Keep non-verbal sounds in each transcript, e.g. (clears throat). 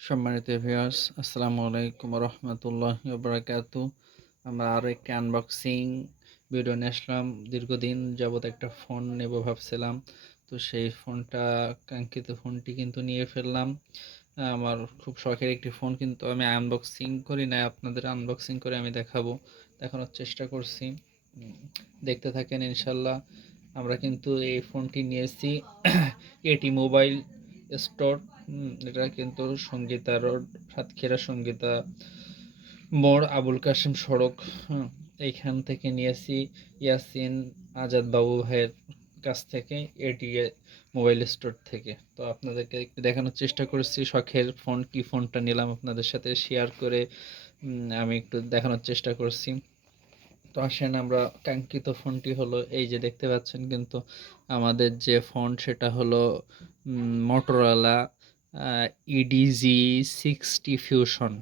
সম্মানিত ভিউয়ার্স আসসালামু আলাইকুম রহমতুল্লাহ বারাকাতু আমরা আরও একটি আনবক্সিং ভিডিও নিয়ে আসলাম। দীর্ঘদিন যাবত একটা ফোন নেব ভাবছিলাম। তো সেই ফোনটা কাঙ্ক্ষিত ফোনটি কিন্তু নিয়ে ফেললাম। আমার খুব শখের একটি ফোন কিন্তু আমি আনবক্সিং করি না আপনাদের আনবক্সিং করে আমি দেখাবো। দেখানোর চেষ্টা করছি। দেখতে থাকেন ইনশাল্লাহ। আমরা কিন্তু এই ফোনটি নিয়েছি। (clears throat) এটি মোবাইল স্টোর এটা কিন্তু সঙ্গীতা রোড সাতক্ষীরা সঙ্গীতা মোড় আবুল কাশিম সড়ক হুম, এইখান থেকে নিয়েছি ইয়াসিন আজাদ বাবু ভাইয়ের কাছ থেকে এটি মোবাইল স্টোর থেকে। তো আপনাদেরকে একটু দেখানোর চেষ্টা করেছি শখের ফোন কি ফোনটা নিলাম আপনাদের সাথে শেয়ার করে আমি একটু দেখানোর চেষ্টা করছি। তো আসেন আমরা কাঙ্ক্ষিত ফোনটি হলো এই যে দেখতে পাচ্ছেন কিন্তু আমাদের যে ফোন সেটা হলো Motorola edge sixty fusion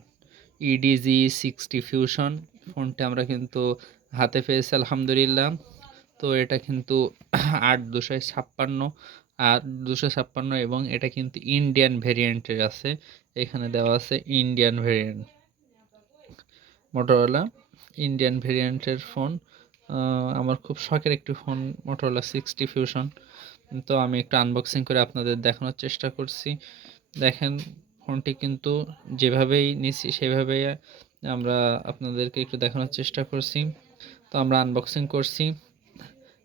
edge sixty fusion ফোনটা আমরা কিন্তু হাতে পেয়েছি, আলহামদুলিল্লাহ। তো এটা কিন্তু আট দুশো ছাপ্পান্ন, আট দুশো ছাপ্পান্ন এবং এটা কিন্তু ইন্ডিয়ান ভেরিয়েন্টের আছে। এখানে দেওয়া আছে ইন্ডিয়ান ভেরিয়েন্ট মোটরোলা ইন্ডিয়ান ভেরিয়েন্টের ফোন। আমার খুব শখের একটি ফোন মোটরোলা সিক্সটি ফিউশন তো আমি একটু আনবক্সিং করে আপনাদের দেখানোর চেষ্টা করছি। দেখেন, ফোনটি কিন্তু যেভাবেই নিছি, সেভাবেই আমরা আপনাদেরকে একটু দেখানোর চেষ্টা করছি। তো আমরা আনবক্সিং করছি।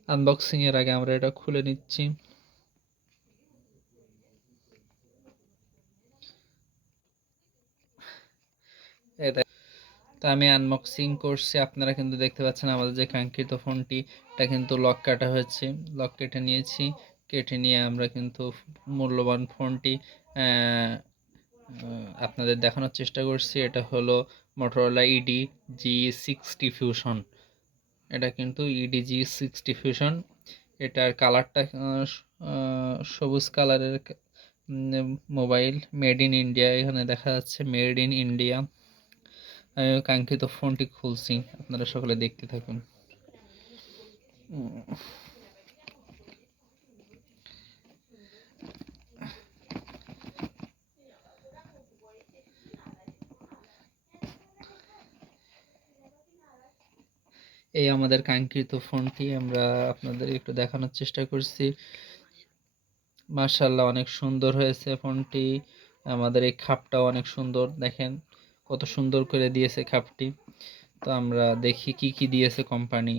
আনবক্সিংয়ের আগে আমরা এটা খুলে নিচ্ছি। তো আমি আনবক্সিং করছি। আপনারা কিন্তু দেখতে পাচ্ছেন আমাদের যে কাঙ্ক্ষিত ফোনটি, এটা কিন্তু লক কাটা হয়েছে। লক কেটে নিয়েছি। কেটে নিয়ে আমরা কিন্তু মূল্যবান ফোনটি আপনাদের দেখানোর চেষ্টা করছি। এটা হলো Motorola edge sixty fusion এটা কিন্তু ইডি জি সিক্সটি ফিউশন এটার কালারটা সবুজ কালারের মোবাইল মেড ইন ইন্ডিয়া এখানে দেখা যাচ্ছে মেড ইন ইন্ডিয়া আমি কাঙ্ক্ষিত ফোনটি খুলছি, আপনারা সকলে দেখতে থাকুন। এই আমাদের কাঙ্ক্ষিত ফোনটি আমরা আপনাদের একটু দেখানোর চেষ্টা করছি। মার্শাল্লাহ অনেক সুন্দর হয়েছে ফোনটি। আমাদের এই খাপটাও অনেক সুন্দর, দেখেন কত সুন্দর করে দিয়েছে খাপটি। তো আমরা দেখি কি কি দিয়েছে কোম্পানি।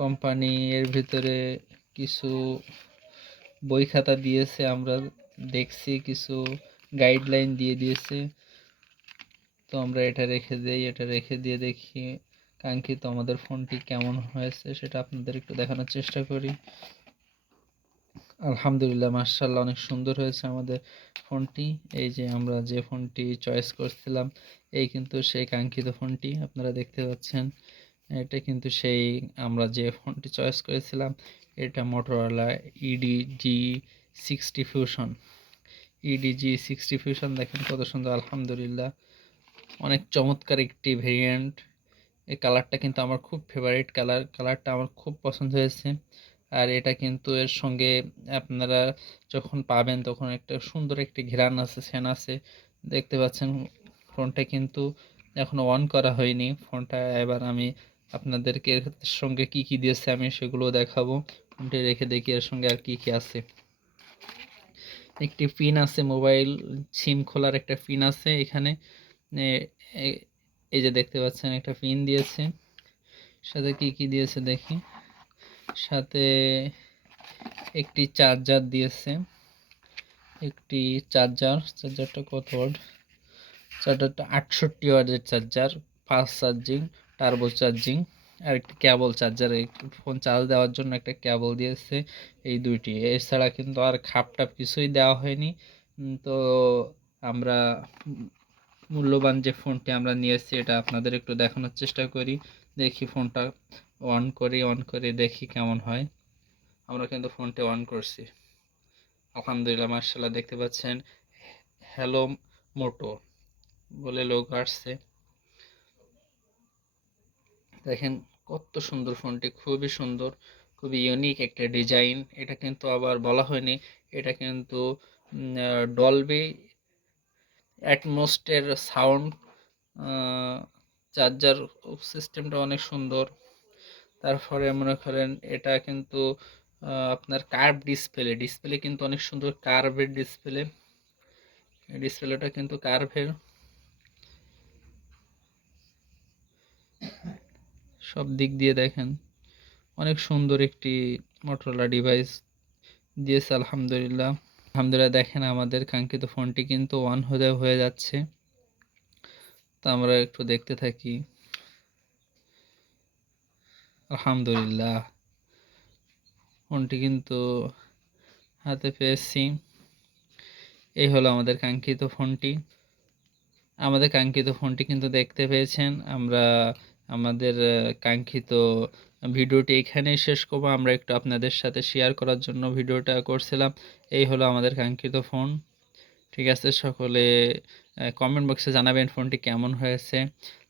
কোম্পানি এর ভিতরে কিছু বই খাতা দিয়েছে, আমরা দেখছি কিছু গাইডলাইন দিয়ে দিয়েছে। তো আমরা এটা রেখে দিই, এটা রেখে দিয়ে দেখি। কাঙ্ক্ষিত আমাদের ফোনটি কেমন হয়েছে সেটা আপনাদের একটু দেখানোর চেষ্টা করি। আলহামদুলিল্লাহ মার্শাল্লাহ অনেক সুন্দর হয়েছে আমাদের ফোনটি। এই যে আমরা যে ফোনটি চয়েস করছিলাম, এই কিন্তু সেই কাঙ্ক্ষিত ফোনটি আপনারা দেখতে পাচ্ছেন। এটা কিন্তু সেই আমরা যে ফোনটি চয়েস করেছিলাম, এটা Motorola edge sixty fusion edge sixty fusion দেখেন কত সুন্দর, আলহামদুলিল্লাহ। অনেক চমৎকার একটি ভেরিয়েন্ট এই কালারটা কিন্তু আমার খুব ফেভারিট কালার কালারটা আমার খুব পছন্দ হয়েছে। আর এটা কিন্তু এর সঙ্গে আপনারা যখন পাবেন তখন একটা সুন্দর একটি ঘেরান আছে, সেন আছে। দেখতে পাচ্ছেন ফোনটা কিন্তু এখনও অন করা হয়নি। ফোনটা এবার আমি আপনাদেরকে এর সঙ্গে কি কি দিয়েছে আমি সেগুলো দেখাবো। ফোনটি রেখে দেখি এর সঙ্গে আর কি কি আছে। একটি পিন আছে মোবাইল সিম খোলার একটা পিন আছে এখানে। এই যে দেখতে পাচ্ছেন, একটা পিন দিয়েছে। সাথে কি কি দিয়েছে দেখি। সাথে একটি চার্জার দিয়েছে। একটি চার্জার চার্জারটা কত ওয়াট চার্জারটা আটষট্টি ওয়াটের charger fast charging turbo charging আর একটি কেবল চার্জার ফোন চার্জ দেওয়ার জন্য একটা কেবল দিয়েছে এই দুইটি। এছাড়া কিন্তু আর খাপ টাপ কিছুই দেওয়া হয়নি। তো আমরা মূল্যবান যে ফোনটি আমরা নিয়েছি এটা আপনাদের একটু দেখানোর চেষ্টা করি। দেখি ফোনটা অন করি অন করে দেখি কেমন হয়। আমরা কিন্তু ফোনটি অন করছি। আলহামদুলিল্লাহ মার্শাল্লাহ দেখতে পাচ্ছেন, হ্যালো মোটো বলে লোক আসছে। দেখেন কত সুন্দর ফোনটি, খুবই সুন্দর, খুবই ইউনিক একটা ডিজাইন এটা কিন্তু আবার বলা হয়নি, এটা কিন্তু ডলবি অ্যাটমোস্টের সাউন্ড চার্জার সিস্টেমটা অনেক সুন্দর। তারপরে মনে করেন এটা কিন্তু আপনার কার্ভ ডিসপ্লে ডিসপ্লে কিন্তু অনেক সুন্দর কার্ভের ডিসপ্লে ডিসপ্লেটা কিন্তু কার্ভের সব দিক দিয়ে দেখেন, অনেক সুন্দর একটি মোটরোলা ডিভাইস দিয়েছে আলহামদুলিল্লাহ। আলহামদুলিল্লাহ দেখেন আমাদের কাঙ্ক্ষিত ফোনটি কিন্তু অন হয়ে হয়ে যাচ্ছে। তা আমরা একটু দেখতে থাকি। আলহামদুলিল্লাহ, ফোনটি কিন্তু হাতে পেয়েছি। এই হলো আমাদের কাঙ্ক্ষিত ফোনটি। আমাদের কাঙ্ক্ষিত ফোনটি কিন্তু দেখতে পেয়েছেন। আমরা আমাদের কাঙ্ক্ষিত ভিডিওটি এখানেই শেষ করব। আমরা একটু আপনাদের সাথে শেয়ার করার জন্য ভিডিওটা করছিলাম। এই হলো আমাদের কাঙ্ক্ষিত ফোন ঠিক আছে, সকলে কমেন্ট বক্সে জানাবেন ফোনটি কেমন হয়েছে।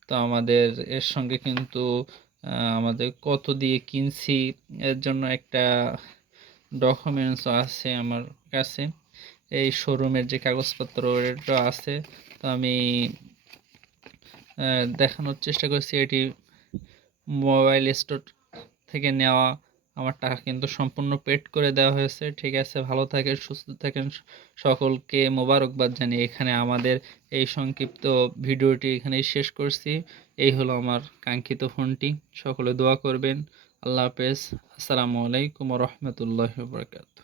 তো আমাদের, এর সঙ্গে কিন্তু আমাদের কত দিয়ে কিনছি, এর জন্য একটা ডকুমেন্টসও আছে আমার কাছে। এই শোরুমের যে কাগজপত্র এটা আছে। তো আমি দেখানোর চেষ্টা করছি। এটি মোবাইল স্টোর থেকে নেওয়া, আমার টাকা কিন্তু সম্পূর্ণ পেড করে দেওয়া হয়েছে। ঠিক আছে, ভালো থাকেন, সুস্থ থাকেন সকলকে মোবারকবাদ জানিয়ে এখানে আমাদের এই সংক্ষিপ্ত ভিডিওটি এখানেই শেষ করছি। এই হলো আমার কাঙ্ক্ষিত ফোনটি। সকলে দোয়া করবেন। আল্লাহ হাফেজ। আসসালামু আলাইকুম রহমতুল্লাহ বরকাত